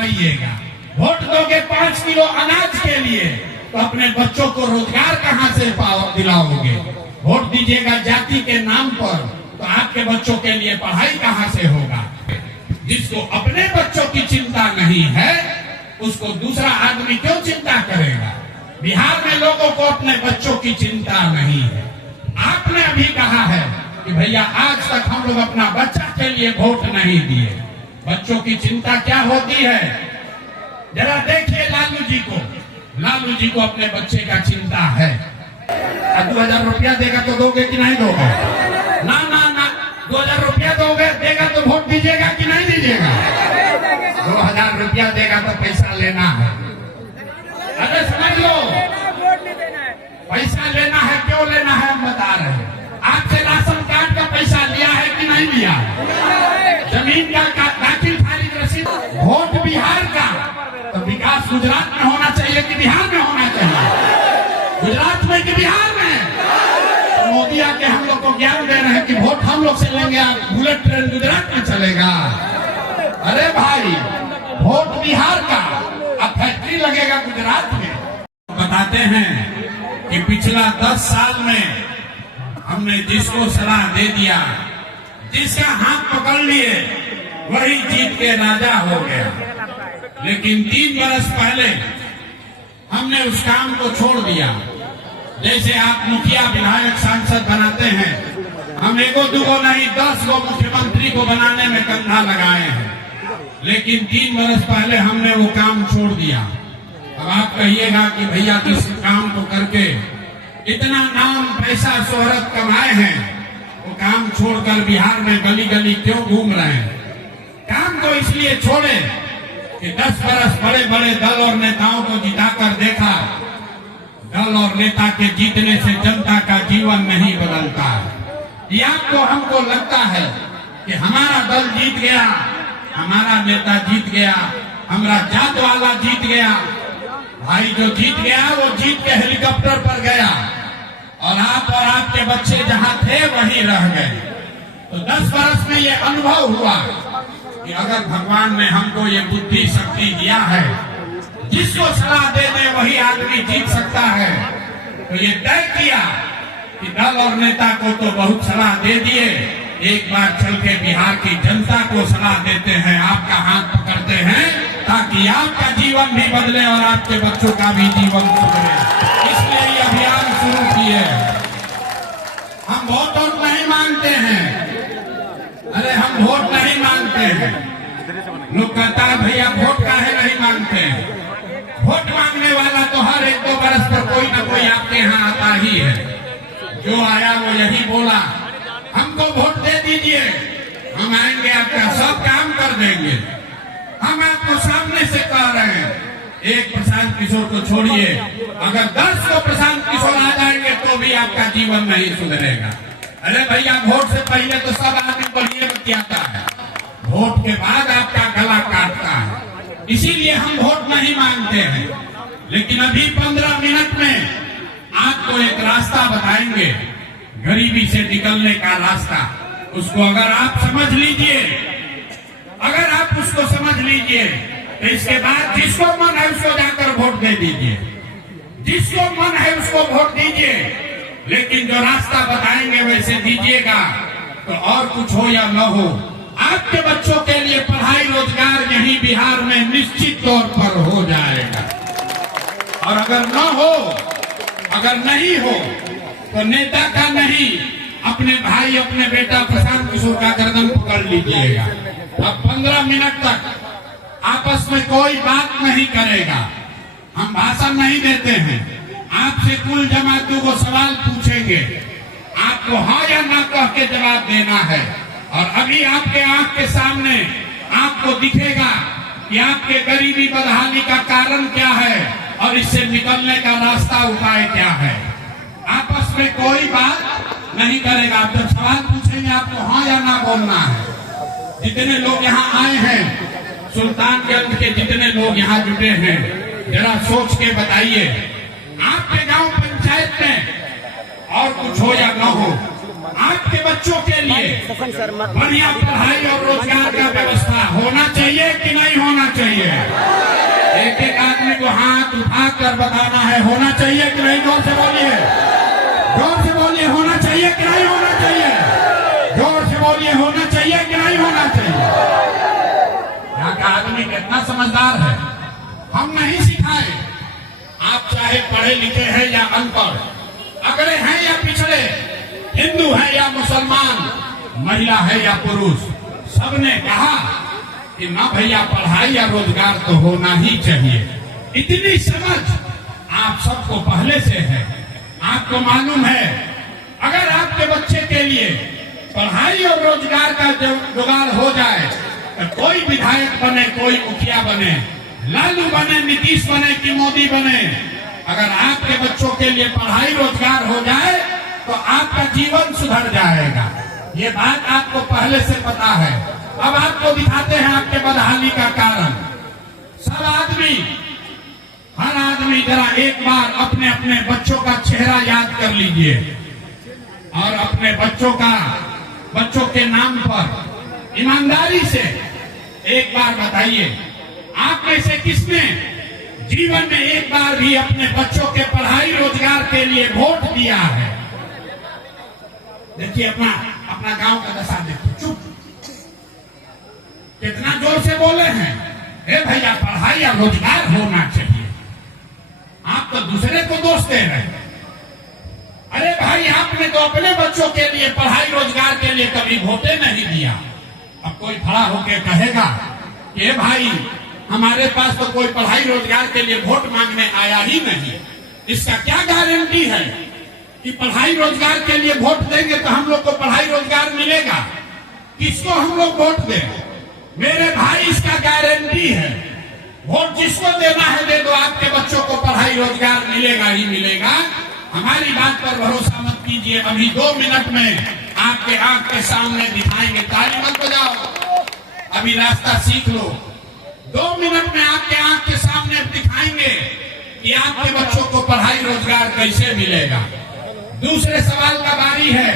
खाइएगा। वोट दोगे 5 किलो अनाज के लिए तो अपने बच्चों को रोजगार कहां से दिलाओगे? वोट दीजिएगा जाति के नाम पर तो आपके बच्चों के लिए पढ़ाई कहां से होगा? जिसको अपने बच्चों की चिंता नहीं है उसको दूसरा आदमी क्यों चिंता करेगा? बिहार में लोगों को अपने बच्चों की चिंता नहीं है। आपने अभी कहा है कि भैया आज तक हम लोग अपना बच्चा के लिए वोट नहीं दिए। बच्चों की चिंता क्या होती है? जरा देखिए लालू जी को अपने बच्चे का चिंता है। 2000 रुपया देगा तो दोगे कि नहीं दोगे? ना 2000 रुपया देगा तो वोट दीजिएगा कि नहीं दीजिएगा? 2000 रुपया देगा तो पैसा लेना है। अरे समझ लो, पैसा लेना है। क्यों लेना है हम बता रहे हैं। आपसे राशन कार्ड का पैसा लिया है कि नहीं लिया? जमीन का दाखिल खारिज रसीद। वोट बिहार का तो विकास गुजरात में होना चाहिए कि बिहार में होना चाहिए? गुजरात में कि बिहार में? तो मोदी आके हम लोग को ज्ञान दे रहे हैं कि वोट हम लोग से लेंगे, आप बुलेट ट्रेन गुजरात में चलेगा। अरे भाई, वोट बिहार का, अब फैक्ट्री लगेगा गुजरात में। बताते हैं कि पिछला 10 साल में हमने जिसको सलाह दे दिया, जिसका हाथ पकड़ लिए, वही जीत के राजा हो गया। लेकिन 3 बरस पहले हमने उस काम को छोड़ दिया। जैसे आप मुखिया विधायक सांसद बनाते हैं, हम 1-2 नहीं 10 गो मुख्यमंत्री को बनाने में कंधा लगाए हैं। लेकिन 3 बरस पहले हमने वो काम छोड़ दिया। अब आप कहिएगा कि भैया किस काम को करके इतना नाम पैसा शोहरत कमाए हैं, वो काम छोड़कर बिहार में गली गली क्यों घूम रहे हैं? काम तो इसलिए छोड़े कि 10 बरस बड़े बड़े दल और नेताओं को जिताकर देखा। दल और नेता के जीतने से जनता का जीवन नहीं बदलता है। या तो हमको लगता है कि हमारा दल जीत गया, हमारा नेता जीत गया, हमारा जात वाला जीत गया। भाई, जो जीत गया वो जीत के हेलीकॉप्टर पर गया और आप और आपके बच्चे जहां थे वहीं रह गए। तो 10 बरस में ये अनुभव हुआ कि अगर भगवान ने हमको ये बुद्धि शक्ति दिया है, जिसको सलाह दे दे वही आदमी जीत सकता है, तो ये तय किया कि दल और नेता को तो बहुत सलाह दे दिए, एक बार चल के बिहार की जनता को सलाह देते हैं, आपका हाथ पकड़ते हैं, ताकि आपका जीवन भी बदले और आपके बच्चों का भी जीवन सुधरे। इसलिए ये अभियान शुरू किए। हम वोट नहीं मांगते हैं। अरे हम वोट नहीं मांगते हैं। लोग कहता है भैया वोट काहे नहीं मांगते हैं? वोट मांगने वाला तो हर 1-2 बरस पर कोई ना कोई आपके यहाँ आता ही है। जो आया वो यही बोला, हमको वोट दे दीजिए, हम आएंगे, आपका सब काम कर देंगे। हम आपको सामने से कह रहे हैं, एक प्रशांत किशोर को छोड़िए, अगर 10 को प्रशांत किशोर आ जाएंगे तो भी आपका जीवन नहीं सुधरेगा। अरे भैया, वोट से पहले तो सब आदमी बढ़िया बतियाता है, वोट के बाद आपका गला काटता है। इसीलिए हम वोट नहीं मांगते हैं। लेकिन अभी 15 मिनट में आपको एक रास्ता बताएंगे, गरीबी से निकलने का रास्ता। उसको अगर आप समझ लीजिए, अगर आप उसको समझ लीजिए, तो इसके बाद जिसको मन है उसको जाकर वोट दे दीजिए, जिसको मन है उसको वोट दीजिए। लेकिन जो रास्ता बताएंगे वैसे दीजिएगा, तो और कुछ हो या न हो, आपके बच्चों के लिए पढ़ाई रोजगार यही बिहार में निश्चित तौर पर हो जाएगा। और अगर न हो, अगर नहीं हो, तो नेता का नहीं, अपने भाई, अपने बेटा प्रशांत किशोर का गर्दन पकड़ लीजिएगा। अब 15 मिनट तक आपस में कोई बात नहीं करेगा, हम भाषण नहीं देते हैं। आपसे कुल जमातों को सवाल पूछेंगे, आपको हाँ या ना कह के जवाब देना है। और अभी आपके आंख के सामने आपको दिखेगा कि आपके गरीबी बदहाली का कारण क्या है और इससे निकलने का रास्ता, उपाय क्या है। आपस में कोई बात नहीं करेगा। आप जब सवाल पूछेंगे आपको हाँ या ना बोलना है। जितने लोग यहाँ आए हैं, सुल्तानगंज के जितने लोग यहाँ जुटे हैं, जरा सोच के बताइए, आपके गांव पंचायत में और कुछ हो या न हो, आपके बच्चों के लिए बढ़िया पढ़ाई और रोजगार का व्यवस्था होना चाहिए कि नहीं होना चाहिए? एक एक आदमी को हाथ उठाकर बताना है, होना चाहिए कि नहीं? जोर से बोलिए, जोर से बोलिए, होना चाहिए कि नहीं होना चाहिए? जोर से बोलिए, होना चाहिए कि नहीं होना चाहिए? यहाँ का आदमी कितना समझदार है। हम नहीं सिखाए, आप चाहे पढ़े लिखे हैं या अनपढ़, अगड़े हैं या पिछड़े, हिंदू है या मुसलमान, महिला है या पुरुष, सबने कहा कि ना भैया पढ़ाई या रोजगार तो होना ही चाहिए। इतनी समझ आप सबको पहले से है। आपको मालूम है, अगर आपके बच्चे के लिए पढ़ाई और रोजगार का जुगाड़ हो जाए तो कोई विधायक बने, कोई मुखिया बने, लालू बने, नीतीश बने कि मोदी बने, अगर आपके बच्चों के लिए पढ़ाई रोजगार हो जाए तो आपका जीवन सुधर जाएगा। ये बात आपको पहले से पता है। अब आपको दिखाते हैं आपके बदहाली का कारण। सब आदमी, हर आदमी जरा एक बार अपने अपने बच्चों का चेहरा याद कर लीजिए और अपने बच्चों के नाम पर ईमानदारी से एक बार बताइए, आप में से किसने जीवन में एक बार भी अपने बच्चों के पढ़ाई रोजगार के लिए वोट दिया है? देखिए अपना गांव का दशा देखिए। चुप, कितना जोर से बोले हैं, ए भैया पढ़ाई या रोजगार होना चाहिए। आप तो दूसरे को दोष दे रहे हैं। अरे भाई, आपने तो अपने बच्चों के लिए पढ़ाई रोजगार के लिए कभी वोटे नहीं दिया। अब कोई खड़ा होकर कहेगा कि भाई हमारे पास तो कोई पढ़ाई रोजगार के लिए वोट मांगने आया ही नहीं, इसका क्या गारंटी है कि पढ़ाई रोजगार के लिए वोट देंगे तो हम लोग को पढ़ाई रोजगार मिलेगा? किसको हम लोग वोट दें? मेरे भाई, इसका गारंटी है, वोट जिसको देना है दे दो, आपके बच्चों को पढ़ाई रोजगार मिलेगा ही मिलेगा। हमारी बात पर भरोसा मत कीजिए, अभी 2 मिनट में आपके आंख के सामने दिखाएंगे। ताली मत बजाओ, अभी रास्ता सीख लो। 2 मिनट में आपके आंख के सामने दिखाएंगे कि आपके बच्चों को पढ़ाई रोजगार कैसे मिलेगा। दूसरे सवाल का बारी है,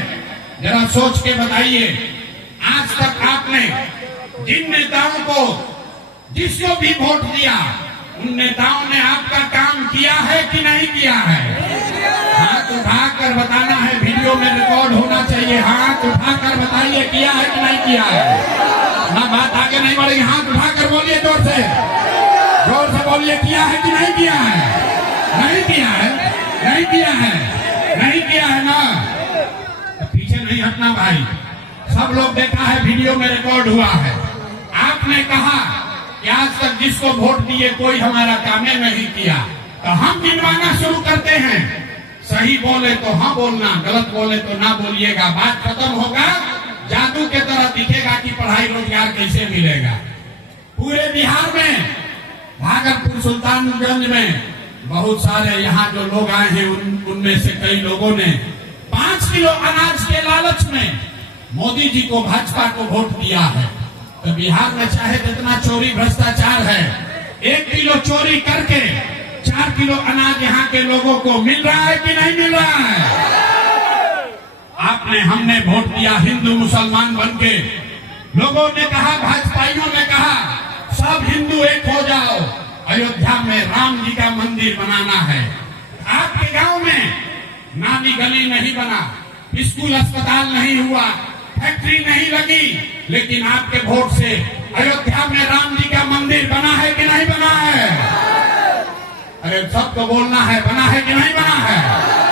जरा सोच के बताइए, आज तक आपने जिन नेताओं को, जिसको भी वोट दिया, उन नेताओं ने आपका काम किया है कि नहीं किया है? हाथ उठाकर बताना है, वीडियो में रिकॉर्ड होना चाहिए। हाथ उठाकर बताइए, किया है कि नहीं किया है? ना बात आगे नहीं बढ़ेगी, हाथ उठाकर बोलिए, जोर से बोलिए, किया है कि नहीं किया है? नहीं किया है, नहीं किया है, नहीं किया है ना? तो पीछे नहीं हटना भाई, सब लोग देखा है, वीडियो में रिकॉर्ड हुआ है। आपने कहा कि आज तक जिसको वोट दिए कोई हमारा काम नहीं किया, तो हम गिनवाना शुरू करते हैं। सही बोले तो हाँ बोलना, गलत बोले तो ना बोलिएगा। बात खत्म होगा, जादू के तरह दिखेगा कि पढ़ाई रोजगार कैसे मिलेगा। पूरे बिहार में, भागलपुर, सुल्तानगंज में बहुत सारे यहाँ जो लोग आए हैं, उनमें से कई लोगों ने 5 किलो अनाज के लालच में मोदी जी को, भाजपा को वोट दिया है। तो बिहार में चाहे जितना चोरी भ्रष्टाचार है, 1 किलो चोरी करके 4 किलो अनाज यहाँ के लोगों को मिल रहा है कि नहीं मिल रहा है? हमने वोट दिया हिंदू मुसलमान बनके। लोगों ने कहा, भाजपाइयों ने कहा, सब हिंदू एक हो जाओ, अयोध्या में राम जी का मंदिर बनाना है। आपके गांव में नाली गली नहीं बना, स्कूल अस्पताल नहीं हुआ, फैक्ट्री नहीं लगी, लेकिन आपके वोट से अयोध्या में राम जी का मंदिर बना है कि नहीं बना है? अरे सबको बोलना है, बना है कि नहीं बना है?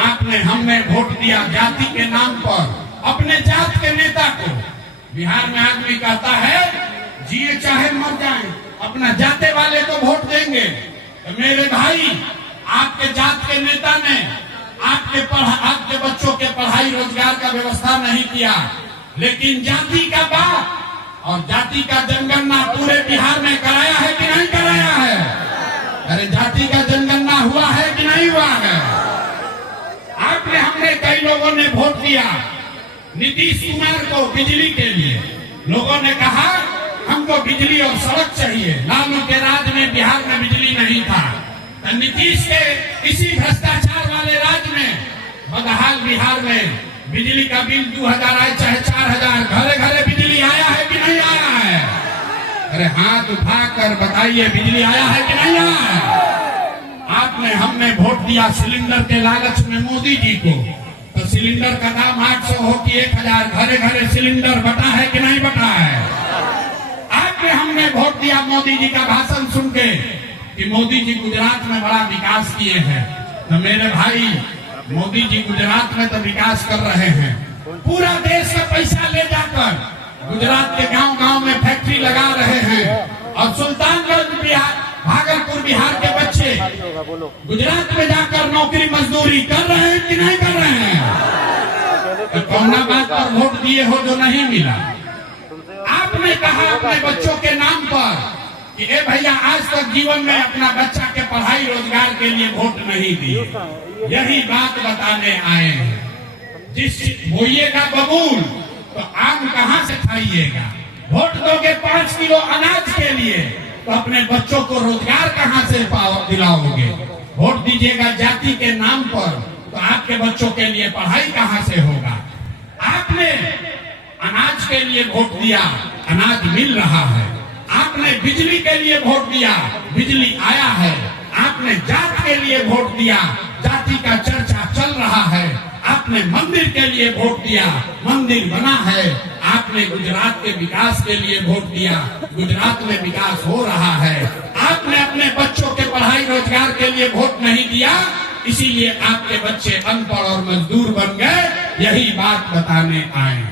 आपने, हमने वोट दिया जाति के नाम पर, अपने जात के नेता को। बिहार में आदमी कहता है जिए चाहे मर जाए, अपना जाते वाले को वोट देंगे। तो मेरे भाई, आपके जात के नेता ने आपके बच्चों के पढ़ाई रोजगार का व्यवस्था नहीं किया, लेकिन जाति का बात और जाति का जनगणना पूरे बिहार में कराया है कि नहीं कराया है? अरे जाति का जनगणना हुआ है कि नहीं हुआ है? आपने, हमने, कई लोगों ने वोट दिया नीतीश कुमार को बिजली के लिए। लोगों ने कहा हमको बिजली और सड़क चाहिए। लालू के राज में बिहार में बिजली नहीं था, नीतीश के इसी भ्रष्टाचार वाले राज में बदहाल बिहार में बिजली का बिल 2000 आए चाहे 4000, घरे घरे बिजली आया है कि नहीं आया है? अरे हाथ उठाकर बताइए, बिजली आया है कि नहीं आया है? आपने हमने वोट दिया सिलेंडर के लालच में मोदी जी को, तो सिलेंडर का दाम 800 हो कि 1000, घरे घरे सिलेंडर बटा है कि नहीं बटा है? आपने हमने वोट दिया मोदी जी का भाषण सुन के कि मोदी जी गुजरात में बड़ा विकास किए हैं। तो मेरे भाई, मोदी जी गुजरात में तो विकास कर रहे हैं, पूरा देश का पैसा ले जाकर गुजरात के गांव गांव में फैक्ट्री लगा रहे हैं, और सुल्तानगंज बिहार, भागलपुर बिहार के बच्चे गुजरात में जाकर नौकरी मजदूरी कर रहे हैं कि नहीं कर रहे हैं? तो कौन बात पर वोट दिए हो जो नहीं मिला? आपने कहा अपने बच्चों के नाम पर कि ए भैया, आज तक जीवन में अपना बच्चा के पढ़ाई रोजगार के लिए वोट नहीं दिए। यही बात बताने आए हैं। जिस बोइएगा बबूल तो आम कहाँ से खाइएगा? वोट दोगे 5 किलो अनाज के लिए तो अपने बच्चों को रोजगार कहाँ से दिलाओगे? वोट दीजिएगा जाति के नाम पर तो आपके बच्चों के लिए पढ़ाई कहाँ से होगा? आपने अनाज के लिए वोट दिया, अनाज मिल रहा है। आपने बिजली के लिए वोट दिया, बिजली आया है। आपने जात के लिए वोट दिया, जाति का चर्चा चल रहा है। आपने मंदिर के लिए वोट दिया, मंदिर बना है। आपने गुजरात के विकास के लिए वोट दिया, गुजरात में विकास हो रहा है। आपने अपने बच्चों के पढ़ाई रोजगार के लिए वोट नहीं दिया, इसीलिए आपके बच्चे अनपढ़ और मजदूर बन गए। यही बात बताने आए।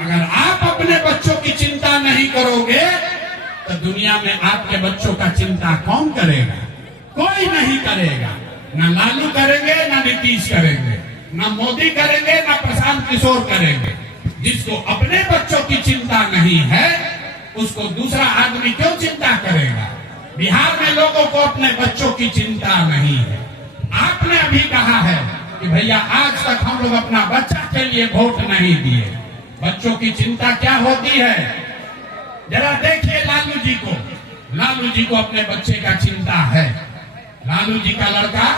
अगर आप अपने बच्चों की चिंता नहीं करोगे तो दुनिया में आपके बच्चों का चिंता कौन करेगा? कोई नहीं करेगा। न लालू करेंगे, न नीतीश करेंगे, न मोदी करेंगे, न प्रशांत किशोर करेंगे। जिसको अपने बच्चों की चिंता नहीं है, उसको दूसरा आदमी क्यों चिंता करेगा? बिहार में लोगों को अपने बच्चों की चिंता नहीं है। आपने अभी कहा है कि भैया, आज तक हम लोग अपना बच्चा के लिए वोट नहीं दिए। बच्चों की चिंता क्या होती है? जरा देखिए लालू जी को। लालू जी को अपने बच्चे का चिंता है। लालू जी का लड़का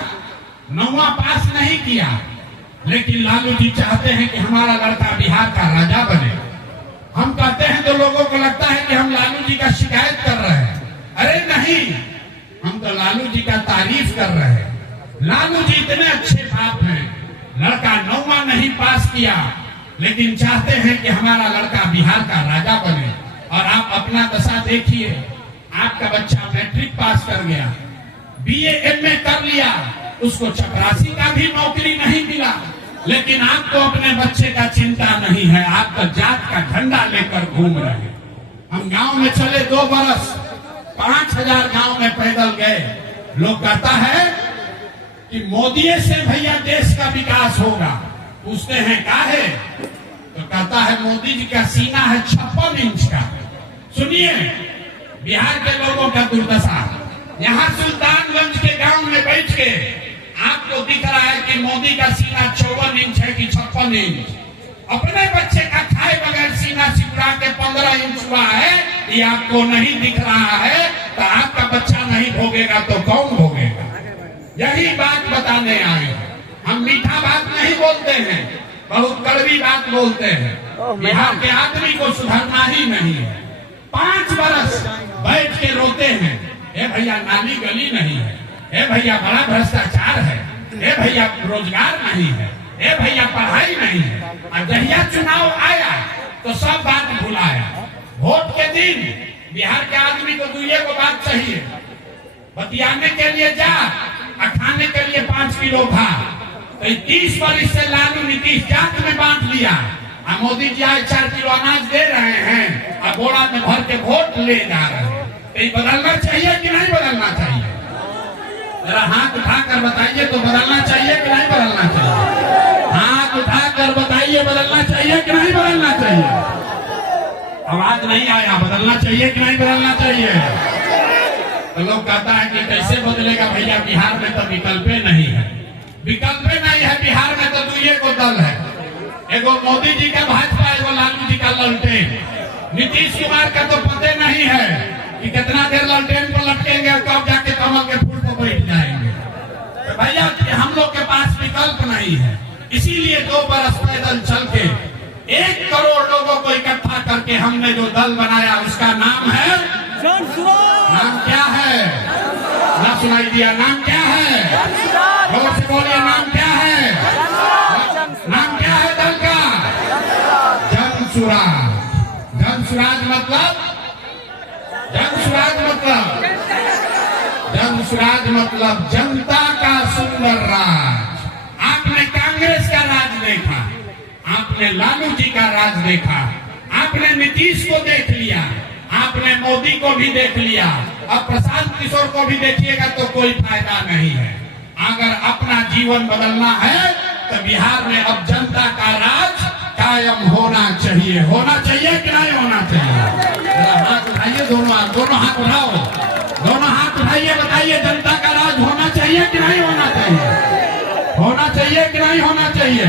9वां पास नहीं किया, लेकिन लालू जी चाहते हैं कि हमारा लड़का बिहार का राजा बने। हम कहते हैं तो लोगों को लगता है कि हम लालू जी का शिकायत कर रहे हैं। अरे नहीं, हम तो लालू जी का तारीफ कर रहे हैं। लालू जी इतने अच्छे बाप हैं। लड़का 9वां नहीं पास किया, लेकिन चाहते हैं कि हमारा लड़का बिहार का राजा बने। और आप अपना दशा देखिए, आपका बच्चा मैट्रिक पास कर गया, BA MA कर लिया, उसको चपरासी का भी नौकरी नहीं मिला, लेकिन आपको अपने बच्चे का चिंता नहीं है। आप तो जात का झंडा लेकर घूम रहे हैं। हम गांव में चले 2 बरस, 5000 गांव में पैदल गए। लोग कहता है कि मोदी से भैया देश का विकास होगा। पूछते हैं काहे? तो कहता है मोदी जी का सीना है 56 इंच का। सुनिए बिहार के लोगों का दुर्दशा। यहाँ सुल्तानगंज के गांव में बैठ के आपको दिख रहा है कि मोदी का सीना 54 इंच है कि 56 इंच। अपने बच्चे का खाए बगैर सीना सिकुड़ा के 15 इंच हुआ है, ये आपको नहीं दिख रहा है। तो आपका बच्चा नहीं भोगेगा तो कौन भोगेगा? यही बात बताने आए हैं। हम मीठा बात नहीं बोलते हैं, बहुत कड़वी बात बोलते हैं। बिहार के आदमी को सुधरना ही नहीं है। 5 बरस बैठ के रोते हैं, ए भैया नाली गली नहीं है, ए भैया बड़ा भ्रष्टाचार है, ए भैया रोजगार नहीं है, ए भैया पढ़ाई नहीं है। और जहिया चुनाव आया तो सब बात भुलाया। वोट के दिन बिहार के आदमी को 2 बात चाहिए, बतियाने के लिए जा और खाने के लिए 5 किलो खा। तो 30 बरस से लालू नीतीश जात में बांट लिया, और मोदी जी आज 4 किलो अनाज दे रहे हैं और बोरा में भर के वोट ले जा रहे हैं। तो ये बदलना चाहिए कि नहीं बदलना चाहिए? जरा हाथ उठाकर बताइए तो बदलना चाहिए कि नहीं बदलना चाहिए? हाथ उठाकर बताइए बदलना चाहिए कि नहीं बदलना चाहिए? आवाज नहीं आया। बदलना चाहिए कि नहीं बदलना चाहिए? तो लोग कहता है कि कैसे बदलेगा भैया, बिहार में तो विकल्प नहीं है। विकल्प नहीं है बिहार में, तो 2 दल है। एगो मोदी जी का भाजपा, एगो लालू जी का ललटेन। नीतीश कुमार का तो पते नहीं है कि कितना देर ललटेन पर लटकेंगे और कब जाके कमल के फूल पर बैठ जाएंगे। तो भैया हम लोग के पास विकल्प नहीं है, इसीलिए 2 बरस पैदल पैदल चल के 1 करोड़ लोगों को इकट्ठा करके हमने जो दल बनाया उसका नाम है नाम क्या है? ना सुनाई दिया? नाम क्या है? जोर से बोलिए, नाम क्या है? नाम क्या है दल का? जन सुराज। जन सुराज मतलब जनता का सुंदर राज। आपने कांग्रेस का राज देखा, आपने लालू जी का राज देखा, आपने नीतीश को देख लिया, आपने मोदी को भी देख लिया, अब प्रशांत किशोर को भी देखिएगा तो कोई फायदा नहीं है। अगर अपना जीवन बदलना है तो बिहार में अब जनता का राज कायम होना चाहिए। होना चाहिए कि नहीं होना चाहिए? हाथ उठाइए, दोनों हाथ उठाओ, दोनों हाथ उठाइए, बताइए जनता का राज होना चाहिए कि नहीं होना चाहिए? होना चाहिए कि नहीं होना चाहिए?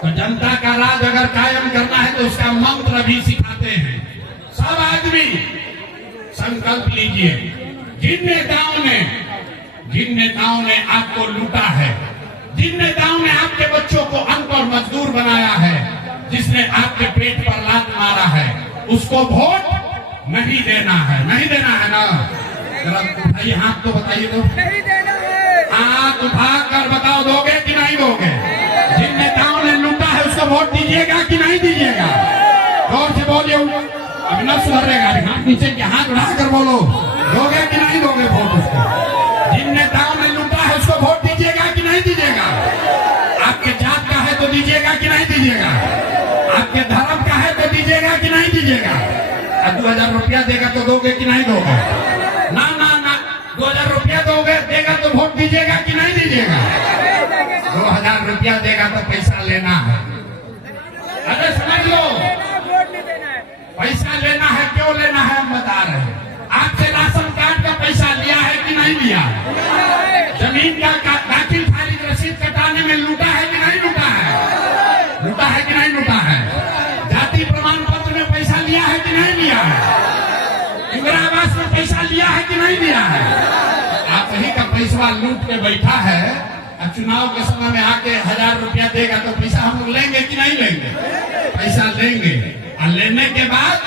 तो जनता का राज अगर कायम करना है तो उसका मंत्र भी सिखाते हैं। सब आदमी संकल्प लीजिए। जिन नेताओं ने आपको लूटा है, जिन नेताओं ने आपके बच्चों को अनपढ़ मजदूर बनाया है, जिसने आपके पेट पर लात मारा है, उसको वोट नहीं देना है। नहीं देना है ना? जरा उठाइए हाथ तो बताइए तो। नहीं देना है। हाथ उठा कर बताओ, दोगे कि नहीं दोगे? जिन नेताओं ने लूटा है उसको वोट दीजिएगा कि नहीं दीजिएगा? जोर से बोलिए, अब न सुधरेगा। हाथ नीचे के हाथ उठाकर बोलो, दोगे कि नहीं दोगे वोट उसको? जिन नेताओं ने लूटा है उसको वोट दीजिएगा कि नहीं दीजिएगा? आपके जात का है तो दीजिएगा कि नहीं दीजिएगा? आपके धर्म का है तो दीजिएगा कि नहीं दीजिएगा? 2000 रुपया देगा तो दोगे कि नहीं दोगे? ना 2000 रुपया दोगे देगा तो वोट दीजिएगा कि नहीं दीजिएगा? 2000 रुपया देगा तो पैसा लेना है। अरे समझ लो, पैसा लेना है। क्यों लेना है हम बता रहे हैं। आपसे राशन कार्ड का पैसा लिया है कि नहीं लिया? जमीन का दाखिल खारिज रसीद कटाने में लूटा है कि नहीं लूटा है? लूटा है कि नहीं लूटा है? जाति प्रमाण पत्र में पैसा लिया है कि नहीं लिया है? इंदिरा आवास में पैसा लिया है कि नहीं लिया है? आप ही का पैसा लूट के बैठा है। अब चुनाव के समय में आके 1000 रुपया देगा तो पैसा हम लोग लेंगे कि नहीं लेंगे? पैसा लेंगे। और लेने के बाद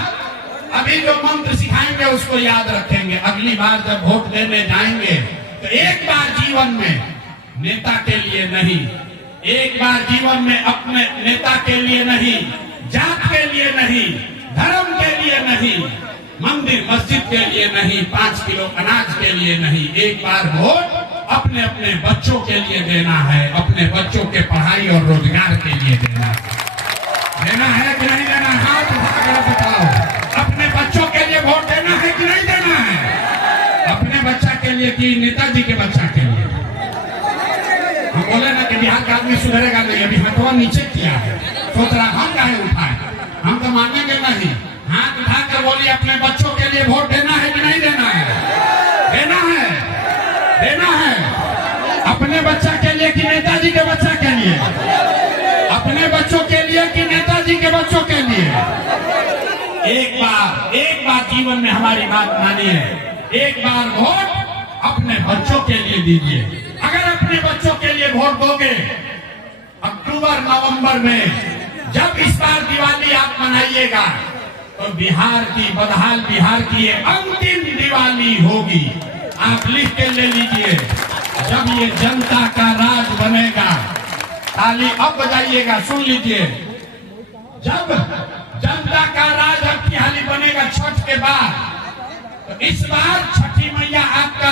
अभी जो मंत्र सिखाएंगे उसको याद रखेंगे। अगली बार जब वोट देने जाएंगे तो एक बार जीवन में नेता के लिए नहीं, एक बार जीवन में अपने नेता के लिए नहीं, जात के लिए नहीं, धर्म के लिए नहीं, मंदिर मस्जिद के लिए नहीं, 5 किलो अनाज के लिए नहीं, एक बार वोट अपने अपने बच्चों के लिए देना है। अपने बच्चों के पढ़ाई और रोजगार के लिए देना है। देना है कि नहीं देना? हाथ उठाकर बताओ। अपने बच्चों के लिए वोट देना है कि नहीं देना है? अपने बच्चा के लिए कि नेताजी के बच्चा के लिए? हम बोले ना कि बिहार का आदमी सुधरेगा नहीं। अभी हाथों नीचे किया है, सोच रहा हम काहे उठाए? हम तो मानेंगे नहीं। हाथ उठाकर बोलिए, अपने बच्चों के लिए वोट देना है कि नहीं देना है? देना है, देना है। अपने बच्चा के लिए कि नेताजी के बच्चा के लिए? अपने बच्चों के लिए कि नेताजी के बच्चों के लिए? एक बार जीवन में हमारी बात मानिए। एक बार वोट अपने बच्चों के लिए दीजिए। अगर अपने बच्चों के लिए वोट दोगे, अक्टूबर नवंबर में जब इस बार दिवाली आप मनाइएगा तो बिहार की, बदहाल बिहार की ये अंतिम दिवाली होगी। आप लिख के ले लीजिए। जब ये जनता का राज बनेगा, ताली अब बजाइएगा, सुन लीजिए। जब जनता का राज अब की हाली बनेगा छठ के बाद, तो इस बार छठी मैया आपका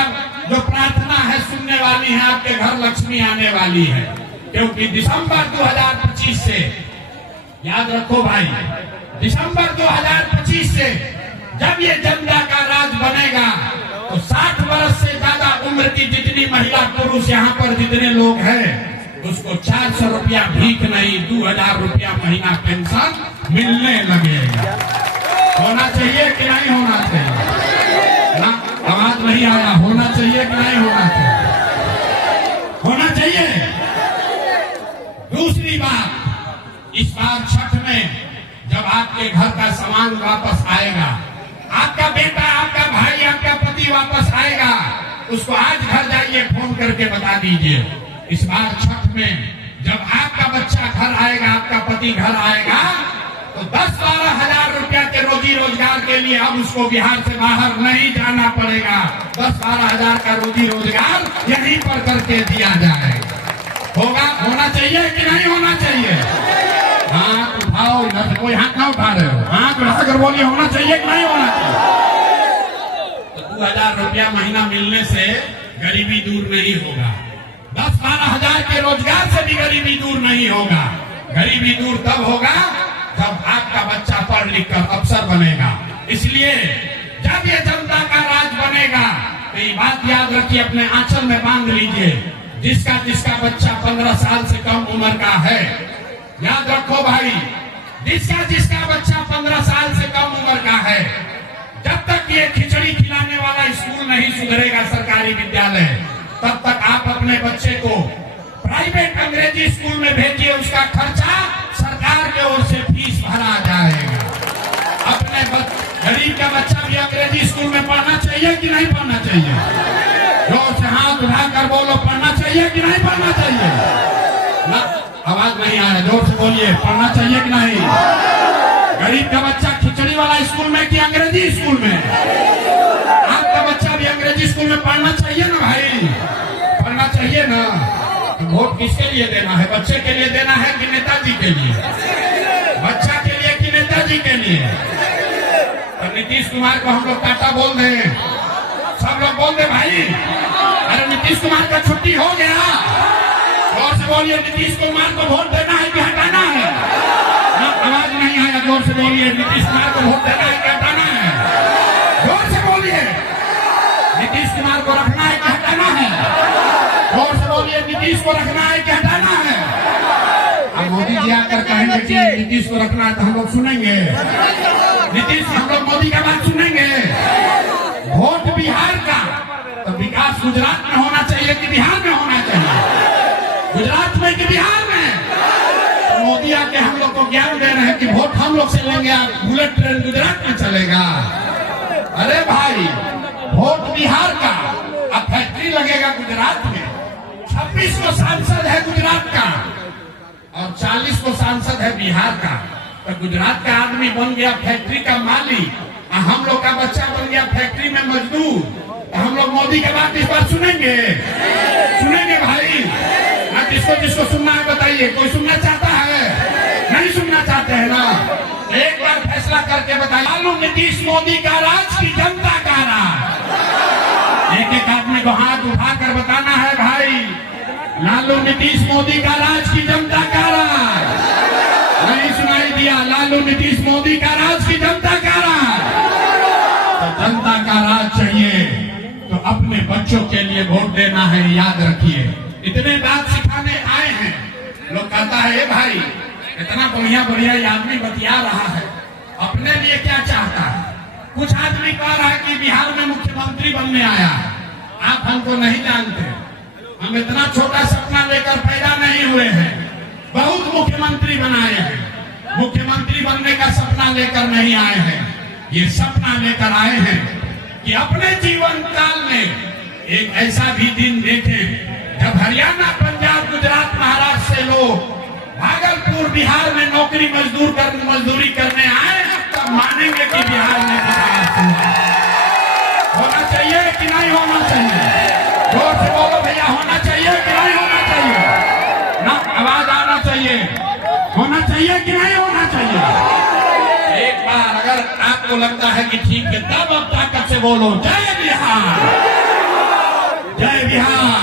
जो प्रार्थना है सुनने वाली है। आपके घर लक्ष्मी आने वाली है। क्योंकि दिसंबर 2025 से, याद रखो भाई, दिसंबर 2025 से जब ये जनता का राज बनेगा तो 60 वर्ष से ज्यादा उम्र की जितनी महिला पुरुष यहाँ पर जितने लोग हैं उसको 400 रुपया भीख नहीं, 2000 रुपया महीना पेंशन मिलने लगेगा। होना चाहिए कि नहीं होना चाहिए? ना आवाज नहीं आया। होना चाहिए कि नहीं होना चाहिए? होना चाहिए। दूसरी बात, इस बार छठ में जब आपके घर का सामान वापस आएगा, आपका बेटा, आपका भाई, आपका पति वापस आएगा, उसको आज घर जाइए फोन करके बता दीजिए। इस बार छठ में जब आपका बच्चा घर आएगा, आपका पति घर आएगा, तो 10-12 हजार रुपया के रोजी रोजगार के लिए अब उसको बिहार से बाहर नहीं जाना पड़ेगा। 10-12 हजार का रोजी रोजगार यहीं पर करके दिया जाएगा। होगा, होना चाहिए कि नहीं होना चाहिए? हाथ उठाओ, इधर से कोई हाथ ना उठा रहे हो, हाथ उठाकर बोलिए होना चाहिए कि नहीं होना चाहिए? तो 2000 रुपया महीना मिलने से गरीबी दूर नहीं होगा। 10-12 हजार के रोजगार से भी गरीबी दूर नहीं होगा। गरीबी दूर तब होगा जब आपका बच्चा पढ़ लिख कर अफसर बनेगा। इसलिए जब ये जनता का राज बनेगा तो ये बात याद रखिए, अपने आंचल में बांध लीजिए, जिसका बच्चा 15 साल से कम उम्र का है, याद रखो भाई, जिसका बच्चा 15 साल से कम उम्र का है, जब तक ये खिचड़ी खिलाने वाला स्कूल नहीं सुधरेगा, सरकारी विद्यालय, तब तक आप अपने बच्चे को प्राइवेट अंग्रेजी स्कूल में भेजिए। उसका खर्चा सरकार के ओर से फीस भरा जाएगा। अपने गरीब का बच्चा भी अंग्रेजी स्कूल में पढ़ना चाहिए कि नहीं पढ़ना चाहिए? जोर से हाथ उठाकर बोलो, पढ़ना चाहिए कि नहीं पढ़ना चाहिए? ना, आवाज नहीं आ रहा, जोर से बोलिए, पढ़ना चाहिए कि नहीं? गरीब का बच्चा खिचड़ी वाला स्कूल में कि अंग्रेजी स्कूल में? आपका बच्चा भी अंग्रेजी स्कूल में पढ़ना चाहिए ना भाई, पढ़ना चाहिए ना। तो वोट किसके लिए देना है? बच्चे के लिए देना है कि नेताजी के लिए? बच्चा के लिए कि नेताजी के लिए? तो नीतीश कुमार को हम लोग टाटा बोल दें, सब लोग बोल दे भाई, अरे नीतीश कुमार का छुट्टी हो गया। जोर से बोलिए, नीतीश कुमार को वोट देना है कि हटाना है? आवाज नहीं आया, जोर से बोलिए, नीतीश कुमार को वोट देना है कि हटाना है? जोर से बोलिए, नीतीश कुमार को रखना है कि हटाना है? जोर से बोलिए, नीतीश को रखना है कि हटाना है? अब मोदी जी आकर कहेंगे कि नीतीश को रखना है तो हम लोग सुनेंगे? नीतीश, हम लोग मोदी का बात सुनेंगे? वोट बिहार का, तो विकास गुजरात में होना चाहिए कि बिहार में होना चाहिए? गुजरात में कि बिहार में? तो मोदी आके हम लोग को ज्ञान दे रहे हैं कि वोट हम लोग से लेंगे, आप बुलेट ट्रेन गुजरात में चलेगा। अरे भाई, वोट बिहार का, अब फैक्ट्री लगेगा गुजरात में। 26 को सांसद है गुजरात का और 40 को सांसद है बिहार का। तो गुजरात का आदमी बन गया फैक्ट्री का मालिक, हम लोग का बच्चा बन गया फैक्ट्री में मजदूर। तो हम लोग मोदी के बात इस बार सुनेंगे? सुनेंगे भाई ना? जिसको सुनना है बताइए, कोई सुनना चाहता है? नहीं सुनना चाहते हैं ना? एक बार फैसला करके बताइए, लालू नीतीश मोदी का राज की जनता का राज? एक आदमी को हाथ उठाकर बताना है भाई, लालू नीतीश मोदी का राज की जनता का राज? नहीं सुनाई दिया? लालू नीतीश मोदी का राज की जनता का राज? तो जनता का राज चाहिए तो अपने बच्चों के लिए वोट देना है, याद रखिए। इतने बात सिखाने आए हैं, लोग कहता है भाई इतना बढ़िया बढ़िया आदमी बतिया रहा है, अपने लिए क्या चाहता है? कुछ आदमी कह रहा है कि बिहार में मुख्यमंत्री बनने आया। आप हमको नहीं जानते, हम इतना छोटा सपना लेकर पैदा नहीं हुए हैं, बहुत मुख्यमंत्री बनाए हैं। मुख्यमंत्री बनने का सपना लेकर नहीं आए हैं, ये सपना लेकर आए हैं कि अपने जीवन काल में एक ऐसा भी दिन देखें जब हरियाणा, पंजाब, गुजरात, महाराष्ट्र से लोग भागलपुर, बिहार में मजदूरी करने आए, तब मानेंगे कि बिहार में विकास हुआ। होना चाहिए कि नहीं होना चाहिए? जोर से बोलो भैया, होना चाहिए कि नहीं होना चाहिए? ना, आवाज आना चाहिए। होना चाहिए कि नहीं होना चाहिए? एक बार अगर आपको लगता है कि ठीक है, तब अब ताकत से बोलो जय बिहार, जय बिहार।